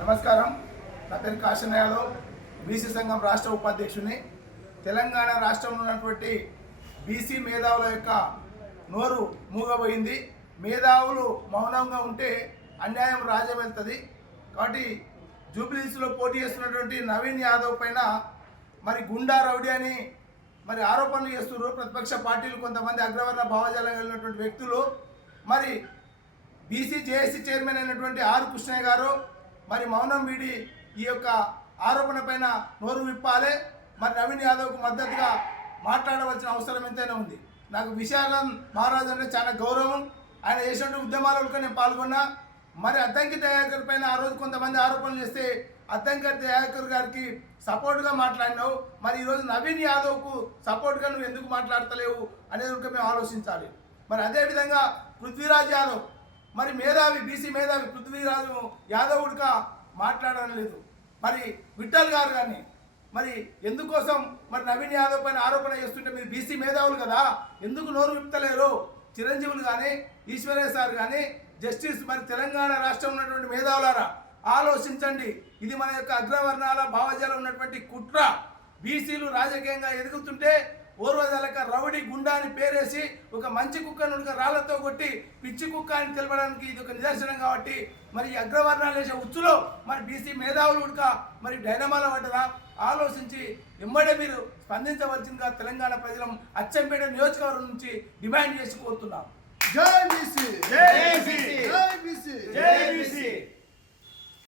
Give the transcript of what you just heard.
నమస్కారం. నా పేరు కాశన్ యాదవ్, బీసీ సంఘం రాష్ట్ర ఉపాధ్యక్షుని. తెలంగాణ రాష్ట్రంలో ఉన్నటువంటి బీసీ మేధావుల యొక్క నోరు మూగబోయింది. మేధావులు మౌనంగా ఉంటే అన్యాయం రాజ్యం వెళ్తుంది. కాబట్టి జూబ్లీస్లో పోటీ చేస్తున్నటువంటి నవీన్ యాదవ్ పైన మరి గుండా రౌడీ అని మరి ఆరోపణలు చేస్తున్నారు ప్రతిపక్ష పార్టీలు, కొంతమంది అగ్రవర్ణ భావజాలం కలిగినటువంటి వ్యక్తులు. మరి బీసీ జేఏసీ చైర్మన్ అయినటువంటి ఆర్ కృష్ణయ్య గారు మరి మౌనం వీడి ఈ యొక్క ఆరోపణ పైన నోరు విప్పాలి. మరి నవీన్ యాదవ్కు మద్దతుగా మాట్లాడవలసిన అవసరం ఎంతైనా ఉంది. నాకు విశాలం మహారాజు అంటే చాలా గౌరవం. ఆయన చేసినటువంటి ఉద్యమాలకు నేను పాల్గొన్నా. మరి అద్దంకి దయాకర్ పైన ఆ రోజు కొంతమంది ఆరోపణలు చేస్తే అద్దంకి దయాకర్ గారికి సపోర్ట్గా మాట్లాడినావు. మరి ఈరోజు నవీన్ యాదవ్కు సపోర్ట్గా నువ్వు ఎందుకు మాట్లాడతలేవు అనేది ఒక మేము ఆలోచించాలి. మరి అదేవిధంగా పృథ్వీరాజ్ యాదవ్ మరి మేధావి, బీసీ మేధావి పృథ్వీరాజు యాదవ్ కూడా మాట్లాడడం లేదు. మరి విఠల్ గారు కానీ మరి ఎందుకోసం మరి నవీన్ యాదవ్ పైన ఆరోపణ చేస్తుంటే మీరు బీసీ మేధావులు కదా, ఎందుకు నోరు విప్పలేరు? చిరంజీవులు కానీ ఈశ్వరయ్య సార్ కానీ జస్టిస్ మరి తెలంగాణ రాష్ట్రం ఉన్నటువంటి మేధావులారా ఆలోచించండి. ఇది మన యొక్క అగ్రవర్ణాల భావజాలం ఉన్నటువంటి కుట్ర. బీసీలు రాజకీయంగా ఎదుగుతుంటే ఓర్వదలక రౌడీ గుండా అని పేరేసి ఒక మంచి కుక్కను రాళ్లతో కొట్టి పిచ్చి కుక్క అని తెలపడానికి ఇది ఒక నిదర్శనం. కాబట్టి మరి అగ్రవర్ణాలు వేసే ఉచ్చులో మరి బీసీ మేధావులు ఉడక మరి డైనమాల పడ్డదా ఆలోచించి వెంబడే మీరు స్పందించవలసిందిగా తెలంగాణ ప్రజలం అచ్చంపేట నియోజకవర్గం నుంచి డిమాండ్ చేసి కోరుతున్నాం. జై బీసీ, జై బీసీ, జై బీసీ, జై బీసీ.